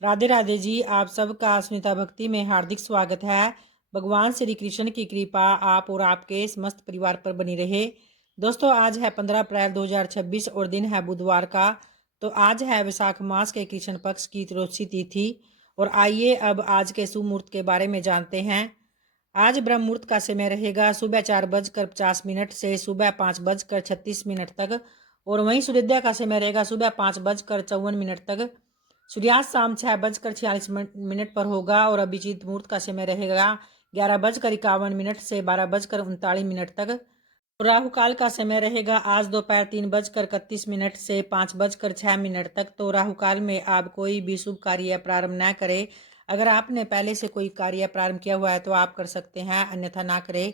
राधे राधे जी। आप सबका अस्मिता भक्ति में हार्दिक स्वागत है। भगवान श्री कृष्ण की कृपा आप और आपके समस्त परिवार पर बनी रहे। दोस्तों, आज है 15 अप्रैल 2026 और दिन है बुधवार का। तो आज है वैशाख मास के कृष्ण पक्ष की त्रयोदशी तिथि। और आइए अब आज के शुभ मुहूर्त के बारे में जानते हैं। आज ब्रह्म मुहूर्त का समय रहेगा सुबह 4:50 से सुबह 5:36 तक। और वहीं सूर्योदय का समय रहेगा सुबह 5:54 तक। सूर्यास्त शाम 6:46 पर होगा। और अभिजीत मुहूर्त का समय रहेगा 11:51 से 12:39 तक। राहु काल का समय रहेगा आज दोपहर 3:31 से 5:06 तक। तो राहु काल में आप कोई भी शुभ कार्य प्रारंभ न करें। अगर आपने पहले से कोई कार्य प्रारंभ किया हुआ है तो आप कर सकते हैं, अन्यथा ना करें।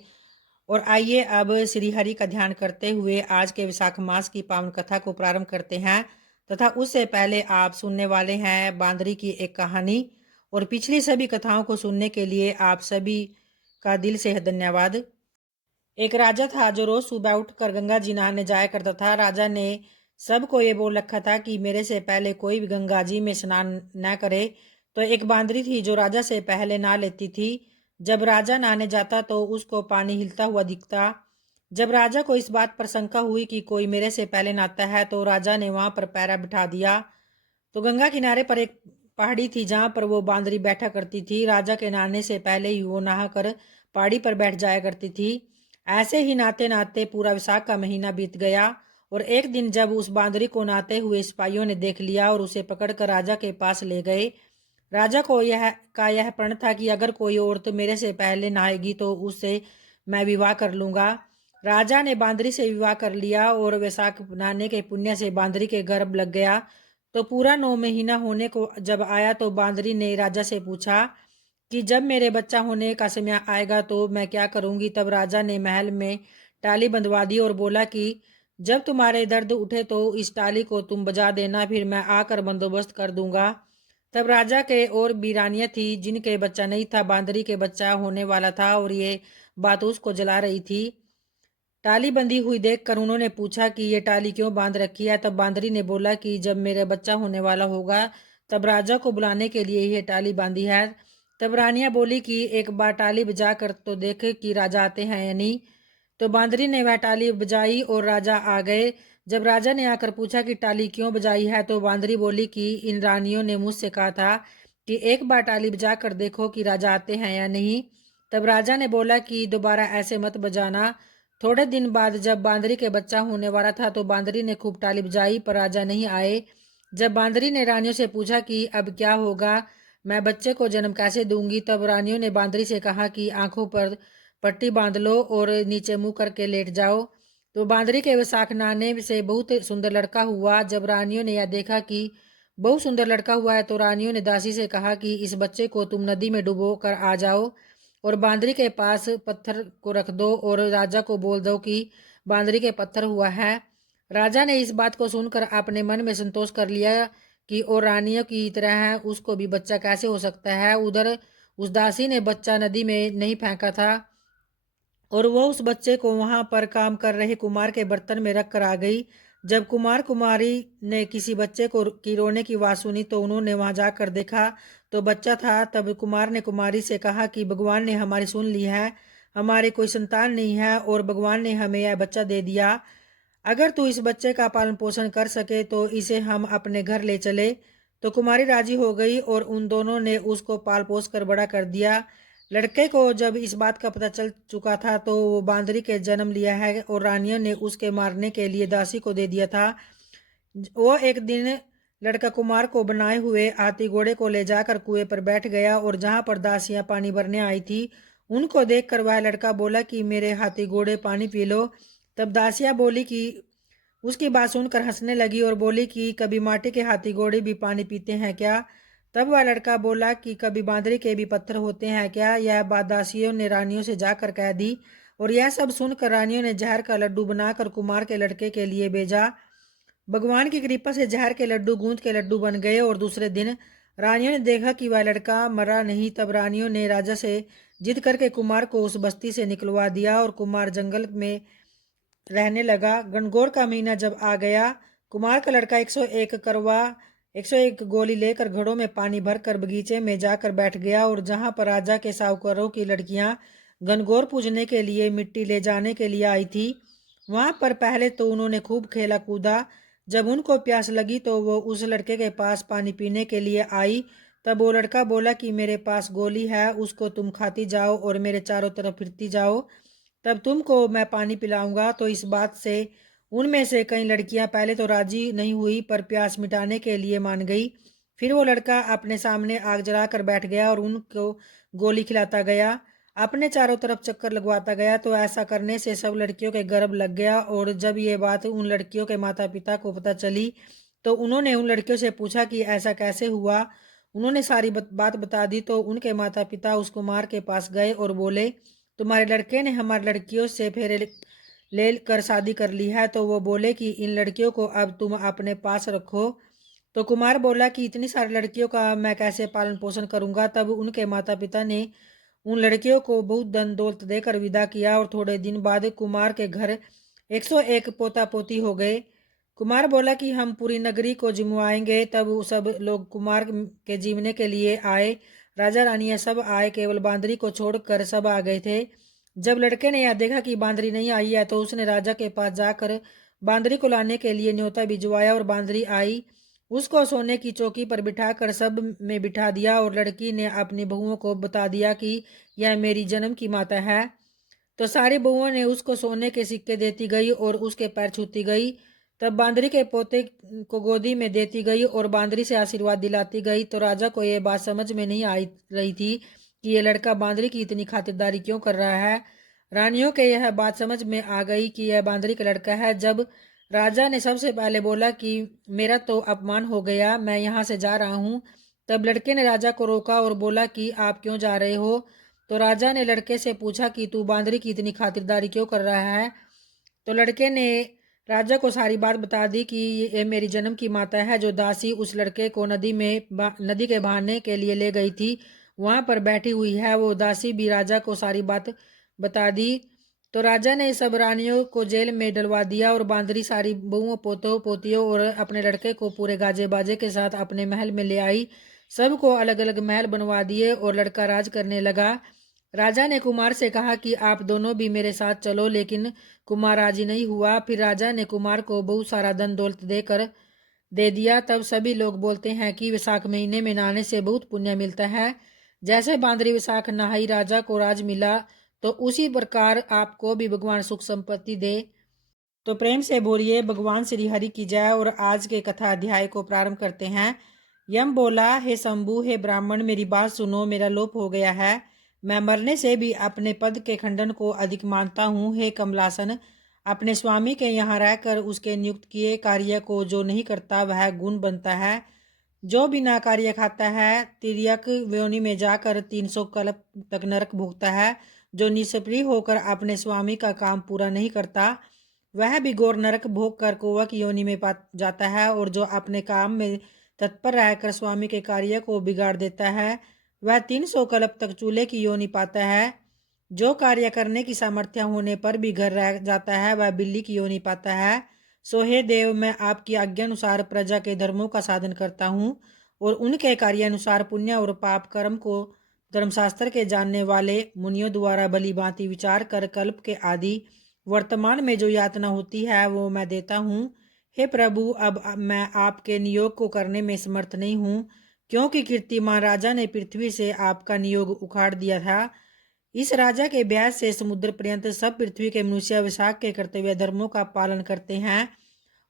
और आइए अब श्री हरि का ध्यान करते हुए आज के विशाख मास की पावन कथा को प्रारंभ करते हैं। तथा उससे पहले आप सुनने वाले हैं बांदरी की एक कहानी। और पिछली सभी कथाओं को सुनने के लिए आप सभी का दिल से धन्यवाद। एक राजा था जो रोज सुबह उठकर गंगा जी नहाने जाया करता था। राजा ने सबको ये बोल रखा था कि मेरे से पहले कोई भी गंगा जी में स्नान न करे। तो एक बांदरी थी जो राजा से पहले नहा लेती थी। जब राजा नहाने जाता तो उसको पानी हिलता हुआ दिखता। जब राजा को इस बात पर शंका हुई कि कोई मेरे से पहले नहाता है तो राजा ने वहां पर पैरा बिठा दिया। तो गंगा किनारे पर एक पहाड़ी थी जहां पर वो बांदरी बैठा करती थी। राजा के नहाने से पहले ही वो नहाकर पहाड़ी पर बैठ जाया करती थी। ऐसे ही नहाते नहाते पूरा वैशाख का महीना बीत गया। और एक दिन जब उस बांदरी को नहाते हुए सिपाहियों ने देख लिया और उसे पकड़कर राजा के पास ले गए। राजा को यह प्रण था कि अगर कोई औरत मेरे से पहले नहाएगी तो उससे मैं विवाह कर लूंगा। राजा ने बांदरी से विवाह कर लिया और वैशाख नहाने के पुण्य से बांदरी के गर्भ लग गया। तो पूरा 9 महीना होने को जब आया तो बांदरी ने राजा से पूछा कि जब मेरे बच्चा होने का समय आएगा तो मैं क्या करूंगी। तब राजा ने महल में टाली बंधवा दी और बोला कि जब तुम्हारे दर्द उठे तो इस टाली को तुम बजा देना, फिर मैं आकर बंदोबस्त कर दूंगा। तब राजा के और भी रानियां थी जिनके बच्चा नहीं था। बांदरी के बच्चा होने वाला था और ये बात उसको जला रही थी। टाली बंधी हुई देखकर उन्होंने पूछा कि ये टाली क्यों बांध रखी है। तब बांदरी ने बोला कि जब मेरा बच्चा होने वाला होगा तब राजा को बुलाने के लिए ये टाली बांधी है। तब रानियां बोली कि एक बार टाली बजा कर तो देख कि राजा आते हैं या नहीं। तो बांदरी ने वह टाली बजाई और राजा आ गए। जब राजा ने आकर पूछा कि टाली क्यों बजाई है तो बांदरी बोली कि इन रानियों ने मुझसे कहा था कि एक बार टाली बजा कर देखो कि राजा आते हैं या नहीं। तब राजा ने बोला कि दोबारा ऐसे मत बजाना। थोड़े दिन बाद जब बांदरी के बच्चा होने वाला था तो बांदरी ने खूब टाली बजाई पर राजा नहीं आए। जब बांदरी ने रानियों से पूछा कि अब क्या होगा, मैं बच्चे को जन्म कैसे दूंगी, तब रानियों ने बांदरी से कहा कि आंखों पर पट्टी बांध लो और नीचे मुंह करके लेट जाओ। तो बांदरी के वैशाख नहाने से बहुत सुंदर लड़का हुआ। जब रानियों ने यह देखा कि बहुत सुंदर लड़का हुआ है तो रानियों ने दासी से कहा कि इस बच्चे को तुम नदी में डुबो कर आ जाओ और बांदरी के पास पत्थर को रख दो और राजा को बोल दो कि बांदरी के पत्थर हुआ है। राजा ने इस बात को सुनकर अपने मन में संतोष कर लिया कि और रानियों की तरह है उसको भी बच्चा कैसे हो सकता है। उधर उस दासी ने बच्चा नदी में नहीं फेंका था और वो उस बच्चे को वहां पर काम कर रहे कुमार के बर्तन में रख कर आ गई। जब कुमार कुमारी ने किसी बच्चे को की रोने की आवाज सुनी तो उन्होंने वहां जाकर देखा तो बच्चा था। तब कुमार ने कुमारी से कहा कि भगवान ने हमारी सुन ली है, हमारी कोई संतान नहीं है और भगवान ने हमें यह बच्चा दे दिया। अगर तू इस बच्चे का पालन पोषण कर सके तो इसे हम अपने घर ले चले। तो कुमारी राजी हो गई और उन दोनों ने उसको पाल पोस कर बड़ा कर दिया। लड़के को जब इस बात का पता चल चुका था तो वो बांदरी के जन्म लिया है और रानियों ने उसके मारने के लिए दासी को दे दिया था। वो एक दिन लड़का कुमार को बनाए हुए हाथी घोड़े को ले जाकर कुएं पर बैठ गया और जहां पर दासियां पानी भरने आई थी उनको देखकर वह लड़का बोला कि मेरे हाथी घोड़े पानी पी लो। तब दासियां बोली कि उसकी बात सुनकर हंसने लगी और बोली कि कभी माटी के हाथी घोड़े भी पानी पीते हैं क्या। तब वह लड़का बोला कि कभी बांदरी के भी पत्थर होते हैं क्या। यह बात दासियों ने रानियों से जाकर कह दी और यह सब सुनकर रानियों ने जहर का लड्डू बनाकर कुमार के लड़के के लिए भेजा। भगवान की कृपा से जहर के लड्डू गूंद के लड्डू बन गए और दूसरे दिन रानियों ने देखा कि वह लड़का मरा नहीं। तब रानियों ने राजा से जिद करके कुमार को उस बस्ती से निकलवा दिया और कुमार जंगल में रहने लगा। गणगौर का महीना जब आ गया, कुमार का लड़का 101 करवा 101 गोली लेकर घड़ों में पानी भरकर बगीचे में जाकर बैठ गया और जहां पर राजा के साहूकारों की लड़कियां गनगौर पूजने के लिए मिट्टी ले जाने के लिए आई थी, वहां पर पहले तो उन्होंने खूब खेला कूदा। जब उनको प्यास लगी तो वो उस लड़के के पास पानी पीने के लिए आई। तब वो लड़का बोला कि मेरे पास गोली है, उसको तुम खाती जाओ और मेरे चारों तरफ फिरती जाओ, तब तुमको मैं पानी पिलाऊंगा। तो इस बात से उनमें से कई लड़कियां पहले तो राजी नहीं हुई पर प्यास मिटाने के लिए मान गई। फिर वो लड़का अपने सामने आग जलाकर बैठ गया और उनको गोली खिलाता गया, अपने चारों तरफ चक्कर लगवाता गया। तो ऐसा करने से सब लड़कियों के गर्भ लग गया और जब ये बात उन लड़कियों के माता पिता को पता चली तो उन्होंने उन लड़कियों से पूछा कि ऐसा कैसे हुआ। उन्होंने सारी बात बता दी तो उनके माता पिता उस कुमार के पास गए और बोले, तुम्हारे लड़के ने हमारी लड़कियों से फेरे ले कर शादी कर ली है। तो वो बोले कि इन लड़कियों को अब तुम अपने पास रखो। तो कुमार बोला कि इतनी सारी लड़कियों का मैं कैसे पालन पोषण करूंगा। तब उनके माता पिता ने उन लड़कियों को बहुत धन दौलत देकर विदा किया और थोड़े दिन बाद कुमार के घर 101 पोता पोती हो गए। कुमार बोला कि हम पूरी नगरी को जिमवाएंगे। तब वो सब लोग कुमार के जीवने के लिए आए, राजा रानियां सब आए, केवल बांदरी को छोड़कर सब आ गए थे। जब लड़के ने यह देखा कि बांदरी नहीं आई है तो उसने राजा के पास जाकर बांदरी को लाने के लिए न्योता भिजवाया और बांदरी आई। उसको सोने की चौकी पर बिठाकर सब में बिठा दिया और लड़की ने अपनी बहुओं को बता दिया कि यह मेरी जन्म की माता है। तो सारी बहुओं ने उसको सोने के सिक्के देती गई और उसके पैर छूती गई। तब बांदरी के पोते को गोदी में देती गई और बांदरी से आशीर्वाद दिलाती गई। तो राजा को यह बात समझ में नहीं आई रही थी कि यह लड़का बांदरी की इतनी खातिरदारी क्यों कर रहा है। रानियों के यह बात समझ में आ गई कि यह बांदरी का लड़का है। जब राजा ने सबसे पहले बोला कि मेरा तो अपमान हो गया, मैं यहाँ से जा रहा हूँ, तब लड़के ने राजा को रोका और बोला कि आप क्यों जा रहे हो। तो राजा ने लड़के से पूछा कि तू बांदरी की इतनी खातिरदारी क्यों कर रहा है। तो लड़के ने राजा को सारी बात बता दी कि ये मेरी जन्म की माता है, जो दासी उस लड़के को नदी के बहाने के लिए ले गई थी, वहां पर बैठी हुई है। वो दासी भी राजा को सारी बात बता दी। तो राजा ने सब रानियों को जेल में डलवा दिया और बांदरी सारी बहुओं पोतों पोतियों और अपने लड़के को पूरे गाजे बाजे के साथ अपने महल में ले आई। सबको अलग अलग महल बनवा दिए और लड़का राज करने लगा। राजा ने कुमार से कहा कि आप दोनों भी मेरे साथ चलो, लेकिन कुमार राजी नहीं हुआ। फिर राजा ने कुमार को बहुत सारा धन दौलत दे दिया। तब सभी लोग बोलते हैं कि विशाख महीने में नहाने से बहुत पुण्य मिलता है। जैसे बांदरी विशाख नहाई राजा को राज मिला, तो उसी प्रकार आपको भी भगवान सुख संपत्ति दे। तो प्रेम से बोलिए भगवान श्री हरि की जय। और आज के कथा अध्याय को प्रारंभ करते हैं। यम बोला, हे शंभु, हे ब्राह्मण, मेरी बात सुनो, मेरा लोप हो गया है। मैं मरने से भी अपने पद के खंडन को अधिक मानता हूँ। हे कमलासन, अपने स्वामी के यहाँ रहकर उसके नियुक्त किए कार्य को जो नहीं करता वह गुण बनता है। जो बिना कार्य खाता है तिर्यक योनि में जाकर 300 कल्प तक नरक भोगता है। जो निष्प्रिय होकर अपने स्वामी का काम पूरा नहीं करता वह भी घोर नरक भोग कर कौवा की योनि में जाता है। और जो अपने काम में तत्पर रहकर स्वामी के कार्य को बिगाड़ देता है वह 300 कल्प तक चूल्हे की योनि पाता है। जो कार्य करने की सामर्थ्य होने पर भी घर रह जाता है वह बिल्ली की योनि पाता है। सो हे देव, मैं आपकी आज्ञा अनुसार प्रजा के धर्मों का साधन करता हूँ और उनके कार्यानुसार पुण्य और पाप कर्म को धर्मशास्त्र के जानने वाले मुनियों द्वारा भली भांति विचार कर कल्प के आदि वर्तमान में जो यातना होती है वो मैं देता हूँ। हे प्रभु, अब मैं आपके नियोग को करने में समर्थ नहीं हूँ, क्योंकि कीर्तिमान राजा ने पृथ्वी से आपका नियोग उखाड़ दिया था। इस राजा के ब्याज से समुद्र पर्यंत सब पृथ्वी के मनुष्य विशाख के कर्तव्य धर्मों का पालन करते हैं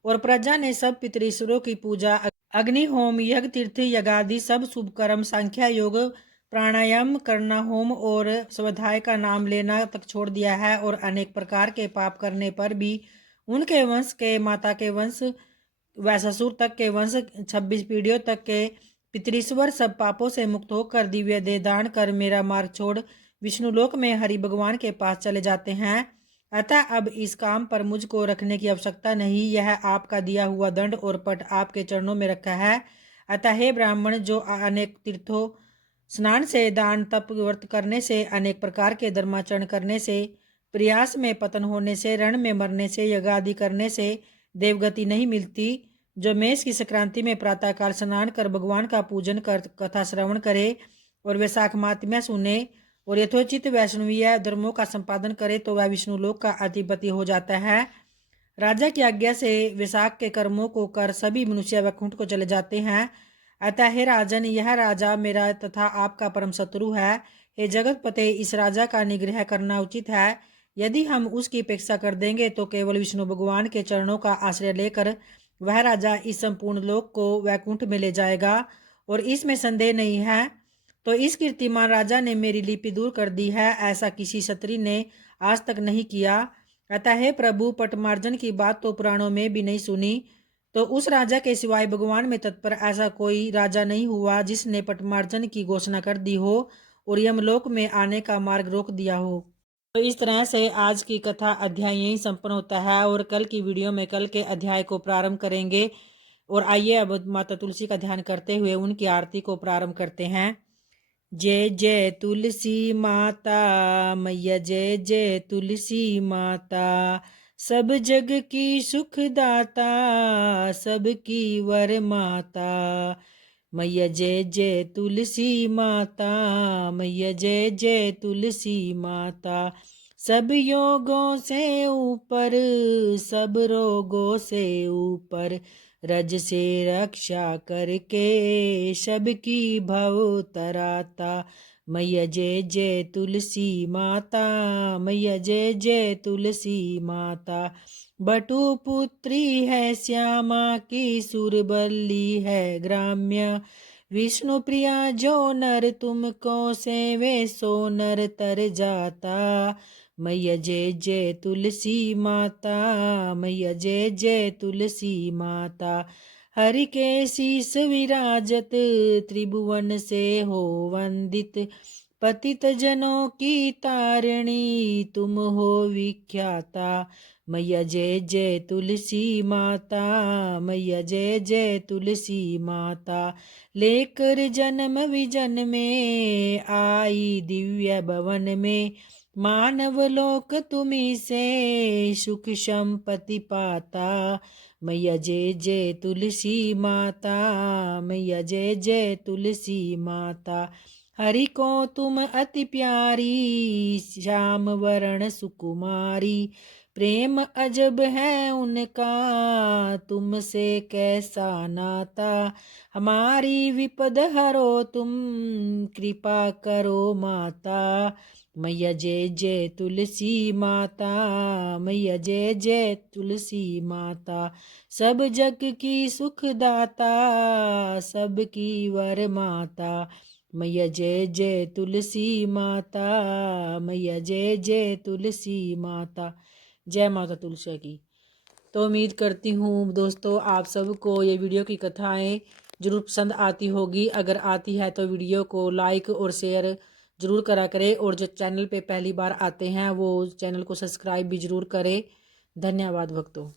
और प्रजा ने सब पितृश्वरों की पूजा, अग्नि होम, यज्ञ, तीर्थ, यज्ञादि सब शुभ कर्म, संख्या योग, प्राणायाम करना, होम और स्वाध्याय का नाम लेना तक छोड़ दिया है। और अनेक प्रकार के पाप करने पर भी उनके वंश के, माता के वंश व ससुर तक के वंश 26 पीढ़ियों तक के पितृश्वर सब पापों से मुक्त होकर दिव्य देह दान कर मेरा मार्ग छोड़ विष्णुलोक में हरि भगवान के पास चले जाते हैं। अतः अब इस काम पर मुझको रखने की आवश्यकता नहीं। यह आपका दिया हुआ दंड और पट आपके चरणों में रखा है। अतः हे ब्राह्मण, जो अनेक तीर्थों, स्नान से, दान, तप, व्रत करने से, अनेक प्रकार के धर्माचरण करने से, प्रयास में पतन होने से, रण में मरने से, यज्ञ आदि करने से देवगति नहीं मिलती, जो मेष की संक्रांति में प्रातःकाल स्नान कर भगवान का पूजन कर कथा श्रवण करे और वैशाख माहात्म्य सुने और यथोचित वैष्णवीय धर्मों का संपादन करे तो वह विष्णु लोक का अधिपति हो जाता है। राजा की आज्ञा से वैशाख के कर्मों को कर सभी मनुष्य वैकुंठ को चले जाते हैं। अतः हे राजन, यह राजा मेरा तथा आपका परम शत्रु है। हे जगतपते, इस राजा का निग्रह करना उचित है। यदि हम उसकी अपेक्षा कर देंगे तो केवल विष्णु भगवान के चरणों का आश्रय लेकर वह राजा इस संपूर्ण लोक को वैकुंठ में ले जाएगा और इसमें संदेह नहीं है। तो इस कीर्तिमान राजा ने मेरी लिपि दूर कर दी है, ऐसा किसी क्षत्रिय ने आज तक नहीं किया। अतः हे प्रभु, पटमार्जन की बात तो पुराणों में भी नहीं सुनी, तो उस राजा के सिवाय भगवान में तत्पर ऐसा कोई राजा नहीं हुआ जिसने पटमार्जन की घोषणा कर दी हो और यमलोक में आने का मार्ग रोक दिया हो। तो इस तरह से आज की कथा अध्याय यहीं संपन्न होता है और कल की वीडियो में कल के अध्याय को प्रारंभ करेंगे। और आइए अब माता तुलसी का ध्यान करते हुए उनकी आरती को प्रारंभ करते हैं। जय जय तुलसी माता मैया, जय जय तुलसी माता, सब जग की सुखदाता, सबकी वर माता। मैया जय जय तुलसी माता, मैया जय जय तुलसी माता, सब योगों से ऊपर, सब रोगों से ऊपर, रज से रक्षा करके सबकी भव तराता। मैया जय जय तुलसी माता, मैया जय जय तुलसी माता, बटु पुत्री है श्यामा की, सुरबल्ली है ग्राम्य, विष्णु प्रिया जो नर तुमको सेवे सो नर तर जाता। मैया जय जय तुलसी माता, मैया जय जय तुलसी माता, हरि के शीस विराजत, त्रिभुवन से हो वंदित, पतित जनों की तारिणी तुम हो विख्याता। मैया जय जय तुलसी माता, मैया जय जय तुलसी माता, लेकर जन्म विजन में आई दिव्य भवन में, मानव लोक तुम्ही से सुख संपत्ति पाता। मैया जय जय तुलसी माता, मैया जय जय तुलसी माता, हरि को तुम अति प्यारी, श्याम वरण सुकुमारी, प्रेम अजब है उनका, तुमसे कैसा नाता, हमारी विपद हरो तुम, कृपा करो माता। मैया जय जय तुलसी माता, मैया जय जय तुलसी माता, सब जग की सुखदाता, सबकी वर माता। मैया जय जय तुलसी माता, मैया जय जय तुलसी माता। जय माता तुलसी की। तो उम्मीद करती हूँ दोस्तों आप सबको ये वीडियो की कथाएं ज़रूर पसंद आती होगी। अगर आती है तो वीडियो को लाइक और शेयर ज़रूर करा करें और जो चैनल पे पहली बार आते हैं वो चैनल को सब्सक्राइब भी ज़रूर करें। धन्यवाद भक्तों।